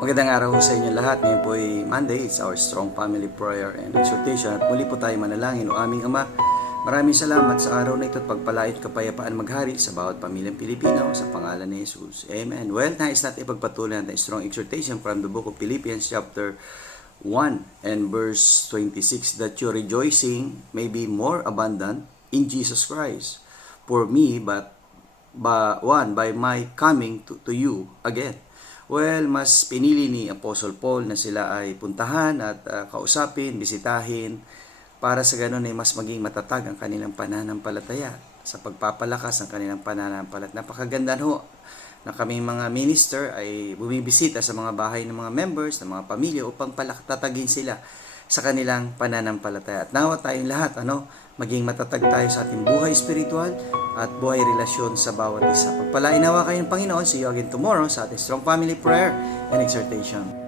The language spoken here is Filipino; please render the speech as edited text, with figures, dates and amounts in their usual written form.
Magandang araw sa inyo lahat. Ngayon po ay Monday. It's our strong family prayer and exhortation. At muli po tayo manalangin. O aming Ama, maraming salamat sa araw na ito at pagpalait kapayapaan maghari sa bawat pamilyang Pilipino sa pangalan ni Jesus. Amen. Well, nais natin ipagpatuloy natin strong exhortation from the book of Philippians chapter 1 and verse 26, that your rejoicing may be more abundant in Jesus Christ for me, but by my coming to you again. Well, mas pinili ni Apostle Paul na sila ay puntahan at kausapin, bisitahin, para sa ganun ay mas maging matatag ang kanilang pananampalataya sa pagpapalakas ng kanilang pananampalataya. Napakaganda ho na kaming mga minister ay bumibisita sa mga bahay ng mga members, ng mga pamilya upang palatatagin sila sa kanilang pananampalataya. At nawa tayong lahat, maging matatag tayo sa ating buhay spiritual at buhay relasyon sa bawat isa. Pagpalainawa kayo ng Panginoon. See you again tomorrow sa ating Strong Family Prayer and Exhortation.